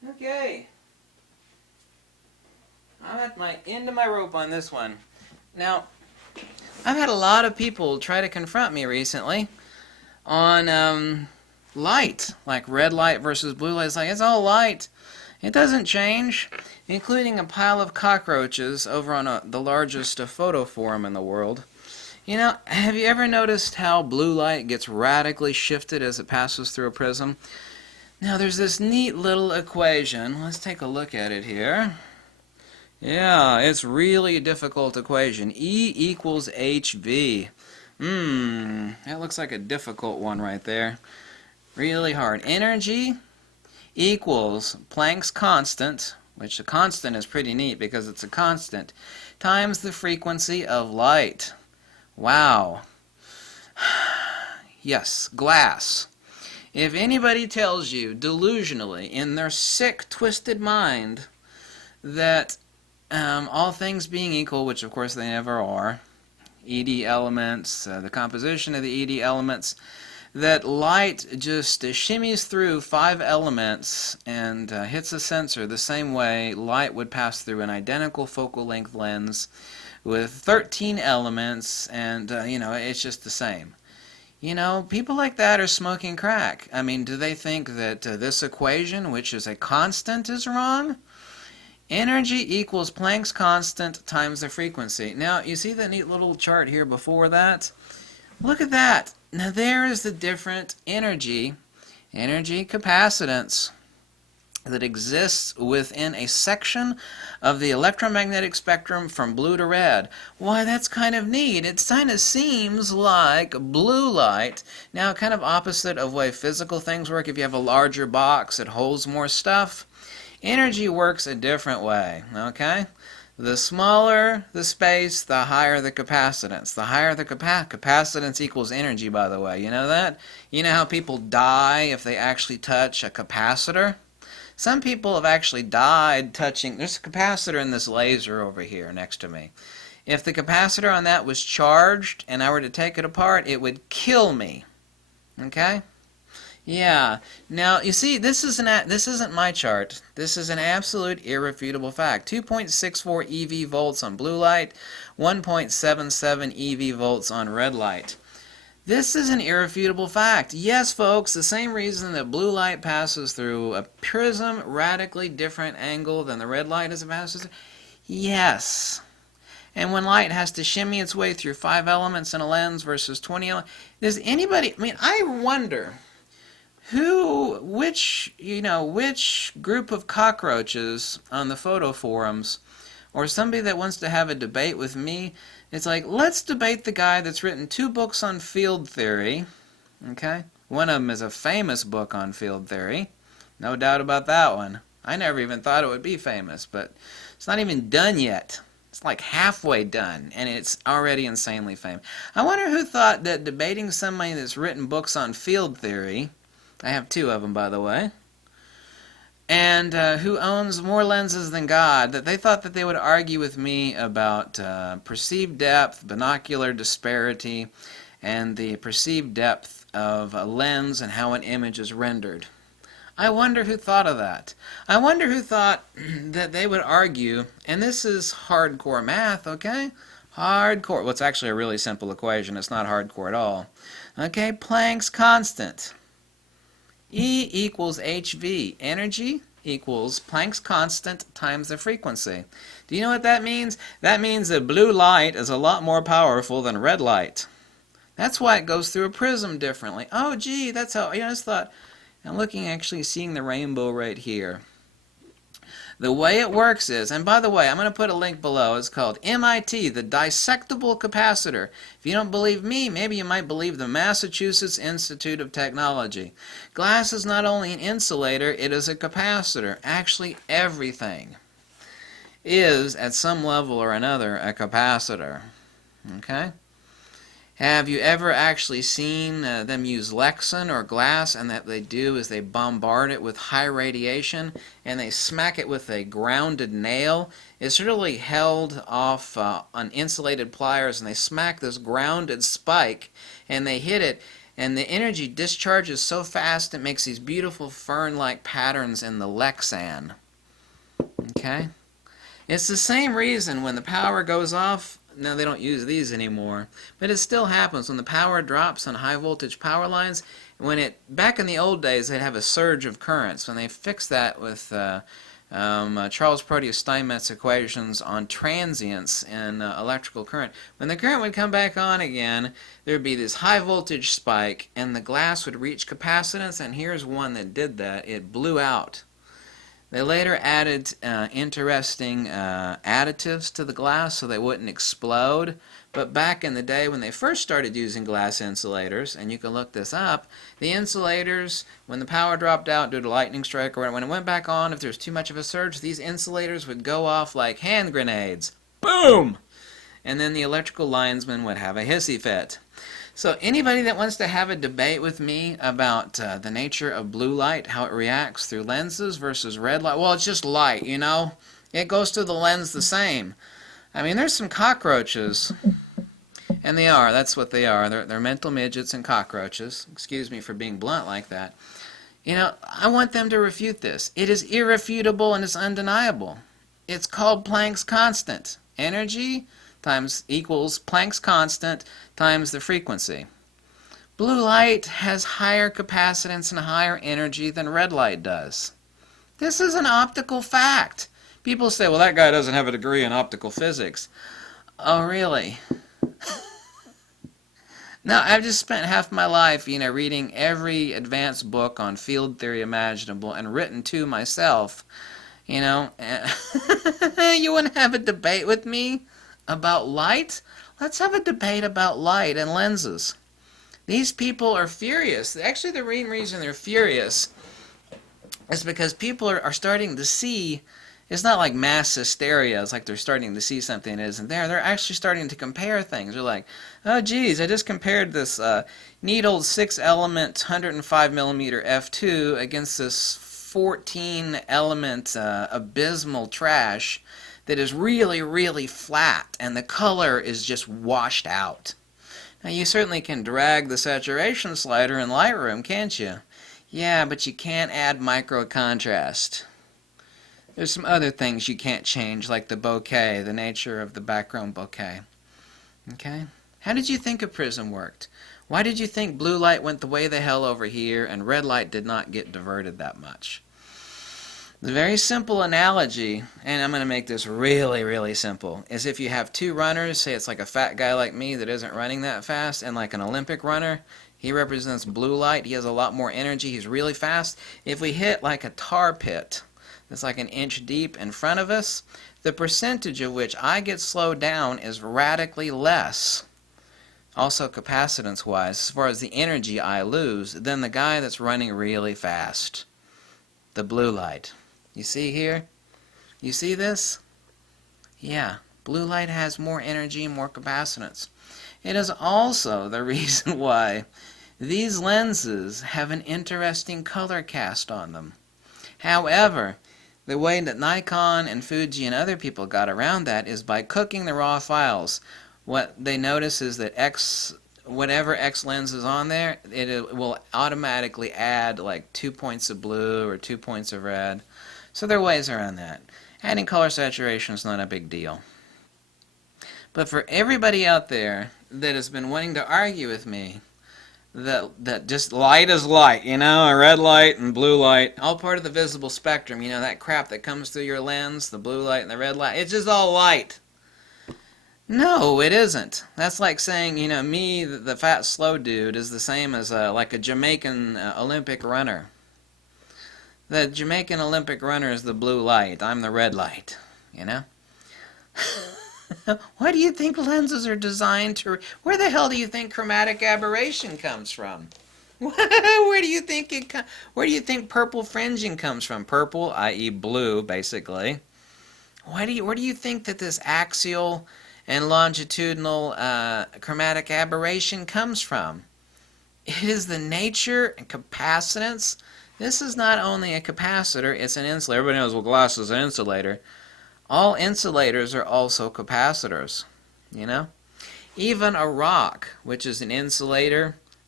Okay. I'm at my end of my rope on this one. Now, I've had a lot of people try to confront me recently on light, like red light versus blue light. It's like, it's all light. It doesn't change, including a pile of cockroaches over on the largest photo forum in the world. You know, have you ever noticed how blue light gets radically shifted as it passes through a prism? Now, there's this neat little equation. Let's take a look at it here. Yeah, it's really a difficult equation. E equals hv. That looks like a difficult one right there. Really hard. Energy equals Planck's constant, which the constant is pretty neat because it's a constant, times the frequency of light. Wow. Yes, glass. If anybody tells you delusionally in their sick, twisted mind that all things being equal, which of course they never are, ED elements, the composition of the ED elements, that light just shimmies through 5 elements and hits a sensor the same way light would pass through an identical focal length lens with 13 elements, and it's just the same. You know, people like that are smoking crack. I mean, do they think that this equation, which is a constant, is wrong? Energy equals Planck's constant times the frequency. Now, you see the neat little chart here before that? Look at that. Now, there is the different energy capacitance that exists within a section of the electromagnetic spectrum from blue to red. Why, that's kind of neat. It kind of seems like blue light. Now, kind of opposite of the way physical things work. If you have a larger box, it holds more stuff. Energy works a different way, okay? The smaller the space, the higher the capacitance. The higher the capacitance equals energy, by the way. You know that? You know how people die if they actually touch a capacitor? Some people have actually died touching... There's a capacitor in this laser over here next to me. If the capacitor on that was charged and I were to take it apart, it would kill me. Okay? Yeah. Now, you see, this isn't my chart. This is an absolute irrefutable fact. 2.64 eV volts on blue light, 1.77 eV volts on red light. This is an irrefutable fact. Yes, folks, the same reason that blue light passes through a prism, radically different angle than the red light as it passes through. Yes. And when light has to shimmy its way through 5 elements in a lens versus 20 elements, does anybody, I mean, I wonder... which group of cockroaches on the photo forums, or somebody that wants to have a debate with me, it's like, let's debate the guy that's written 2 books on field theory, okay? One of them is a famous book on field theory, no doubt about that one. I never even thought it would be famous, but it's not even done yet. It's like halfway done, and it's already insanely famous. I wonder who thought that debating somebody that's written books on field theory, I have 2 of them, by the way, and who owns more lenses than God, that they thought that they would argue with me about perceived depth, binocular disparity, and the perceived depth of a lens and how an image is rendered. I wonder who thought of that. I wonder who thought that they would argue, and this is hardcore math, okay? Hardcore. Well, it's actually a really simple equation. It's not hardcore at all. Okay, Planck's constant. E equals hv. Energy equals Planck's constant times the frequency. Do you know what that means? That means that blue light is a lot more powerful than red light. That's why it goes through a prism differently. Oh, gee, that's how... I just thought... I'm looking, actually seeing the rainbow right here. The way it works is, and by the way, I'm going to put a link below. It's called MIT, the dissectable capacitor. If you don't believe me, maybe you might believe the Massachusetts Institute of Technology. Glass is not only an insulator, it is a capacitor. Actually, everything is, at some level or another, a capacitor. Okay? Have you ever actually seen them use Lexan or glass, and that they do is they bombard it with high radiation and they smack it with a grounded nail? It's really held off on insulated pliers, and they smack this grounded spike and they hit it, And the energy discharges so fast it makes these beautiful fern-like patterns in the Lexan. Okay? It's the same reason when the power goes off, now they don't use these anymore, but it still happens when the power drops on high voltage power lines. Back in the old days, they'd have a surge of currents. When they fixed that with Charles Proteus-Steinmetz equations on transients in electrical current, when the current would come back on again, there would be this high voltage spike, and the glass would reach capacitance, and here's one that did that. It blew out. They later added interesting additives to the glass so they wouldn't explode. But back in the day when they first started using glass insulators, and you can look this up, the insulators, when the power dropped out due to lightning strike, or when it went back on, if there was too much of a surge, these insulators would go off like hand grenades. Boom! And then the electrical linesman would have a hissy fit. So anybody that wants to have a debate with me about the nature of blue light, how it reacts through lenses versus red light, well, it's just light, you know? It goes through the lens the same. I mean, there's some cockroaches, and that's what they are. They're mental midgets and cockroaches. Excuse me for being blunt like that. You know, I want them to refute this. It is irrefutable and it's undeniable. It's called Planck's constant. Energy times equals Planck's constant times the frequency. Blue light has higher capacitance and higher energy than red light does. This is an optical fact. People say, well, that guy doesn't have a degree in optical physics. Oh, really? No, I've just spent half my life, reading every advanced book on field theory imaginable and written to myself. You want to have a debate with me about light? Let's have a debate about light and lenses. These people are furious. Actually, the main reason they're furious is because people are starting to see. It's not like mass hysteria. It's like they're starting to see something that isn't there. They're actually starting to compare things. They're like, oh, geez, I just compared this neat old 6-element 105 millimeter f2 against this 14-element abysmal trash that is really, really flat, and the color is just washed out. Now, you certainly can drag the saturation slider in Lightroom, can't you? Yeah, but you can't add micro contrast. There's some other things you can't change, like the bokeh, the nature of the background bokeh. Okay? How did you think a prism worked? Why did you think blue light went the way the hell over here and red light did not get diverted that much? The very simple analogy, and I'm going to make this really, really simple, is if you have two runners, say it's like a fat guy like me that isn't running that fast, and like an Olympic runner, he represents blue light, he has a lot more energy, he's really fast. If we hit like a tar pit that's like an inch deep in front of us, the percentage of which I get slowed down is radically less, also capacitance-wise, as far as the energy I lose, than the guy that's running really fast, the blue light. You see here? You see this? Yeah, blue light has more energy and more capacitance. It is also the reason why these lenses have an interesting color cast on them. However, the way that Nikon and Fuji and other people got around that is by cooking the raw files. What they notice is that whatever X lens is on there, it will automatically add like 2 points of blue or 2 points of red. So there are ways around that. Adding color saturation is not a big deal. But for everybody out there that has been wanting to argue with me that just light is light, a red light and blue light, all part of the visible spectrum, that crap that comes through your lens, the blue light and the red light, it's just all light. No, it isn't. That's like saying, me, the fat, slow dude, is the same as like a Jamaican Olympic runner. The Jamaican Olympic runner is the blue light. I'm the red light, Why do you think lenses are designed to... Where the hell do you think chromatic aberration comes from? Where do you think purple fringing comes from? Purple, i.e. blue, basically. Where do you think that this axial and longitudinal chromatic aberration comes from? It is the nature and capacitance. This is not only a capacitor, it's an insulator. Everybody knows, well, glass is an insulator. All insulators are also capacitors, Even a rock, which is an insulator,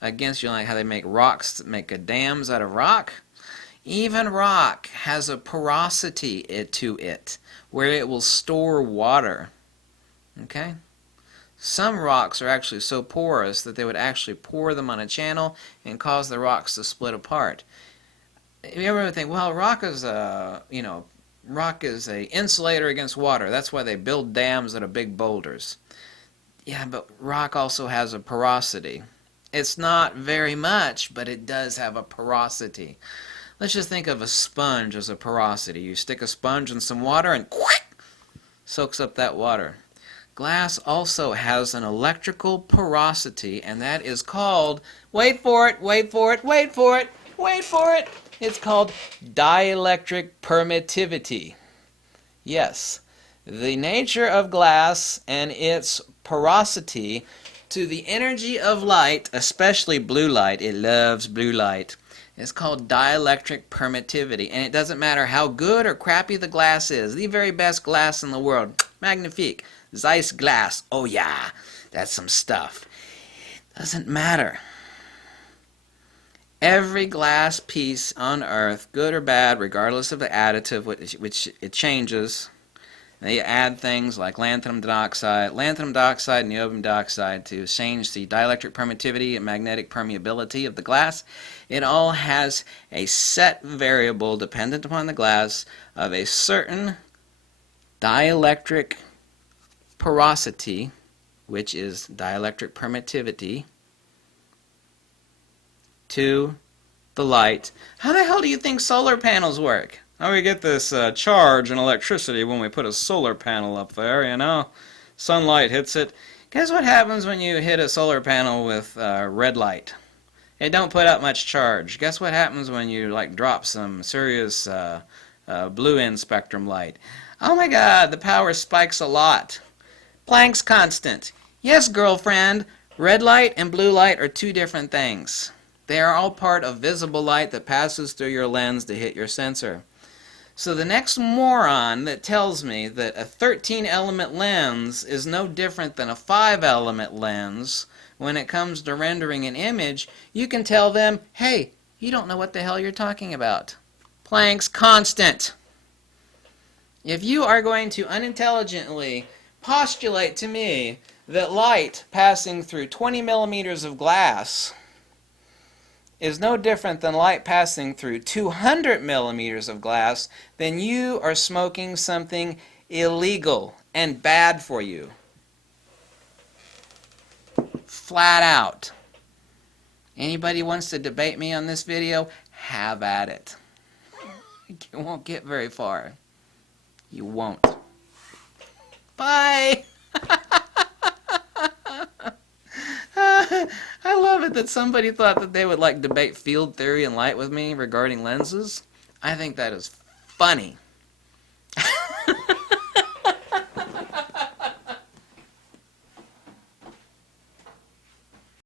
against, like how they make rocks, make dams out of rock. Even rock has a porosity to it, where it will store water. Okay? Some rocks are actually so porous that they would actually pour them on a channel and cause the rocks to split apart. You ever think, well, rock is a insulator against water. That's why they build dams out of big boulders. Yeah, but rock also has a porosity. It's not very much, but it does have a porosity. Let's just think of a sponge as a porosity. You stick a sponge in some water and soaks up that water. Glass also has an electrical porosity, and that is called, wait for it, wait for it, wait for it, wait for it. It's called dielectric permittivity. Yes, the nature of glass and its porosity to the energy of light, especially blue light, it loves blue light, is called dielectric permittivity. And it doesn't matter how good or crappy the glass is. The very best glass in the world, magnifique, Zeiss glass, oh yeah, that's some stuff. Doesn't matter. Every glass piece on Earth, good or bad, regardless of the additive which it changes, they add things like lanthanum dioxide and niobium dioxide to change the dielectric permittivity and magnetic permeability of the glass. It all has a set variable dependent upon the glass of a certain dielectric porosity, which is dielectric permittivity, to the light. How the hell do you think solar panels work? How do we get this charge and electricity when we put a solar panel up there, you know? Sunlight hits it. Guess what happens when you hit a solar panel with red light? It don't put out much charge. Guess what happens when you like drop some serious blue end spectrum light? Oh my God, the power spikes a lot. Planck's constant. Yes, girlfriend, red light and blue light are two different things. They are all part of visible light that passes through your lens to hit your sensor. So the next moron that tells me that a 13-element lens is no different than a 5-element lens when it comes to rendering an image, you can tell them, hey, you don't know what the hell you're talking about. Planck's constant. If you are going to unintelligently postulate to me that light passing through 20 millimeters of glass is no different than light passing through 200 millimeters of glass, then you are smoking something illegal and bad for you. Flat out. Anybody wants to debate me on this video, have at it. You won't get very far. You won't. Bye! I love it that somebody thought that they would like debate field theory and light with me regarding lenses. I think that is funny.